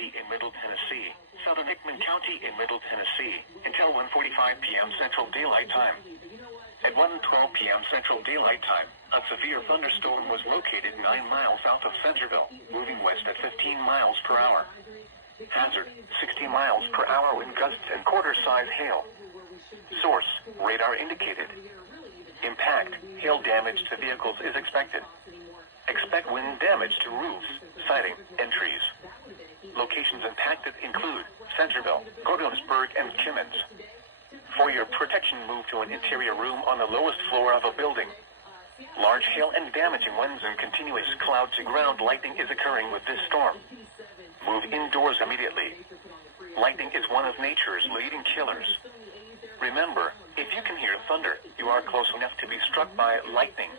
County in Middle Tennessee, southern Hickman County in Middle Tennessee, until 1:45 p.m. Central Daylight Time. At 1:12 p.m. Central Daylight Time, a severe thunderstorm was located 9 miles south of Centerville, moving west at 15 miles per hour. Hazard, 60 miles per hour wind gusts and quarter-size hail. Source, radar indicated. Impact, hail damage to vehicles is expected. Expect wind damage to roofs, siding, and trees. Locations impacted include Centerville, Gordonsburg, and Timmins. For your protection, move to an interior room on the lowest floor of a building. Large hail and damaging winds and continuous cloud-to-ground lightning is occurring with this storm. Move indoors immediately. Lightning is one of nature's leading killers. Remember, if you can hear thunder, you are close enough to be struck by lightning.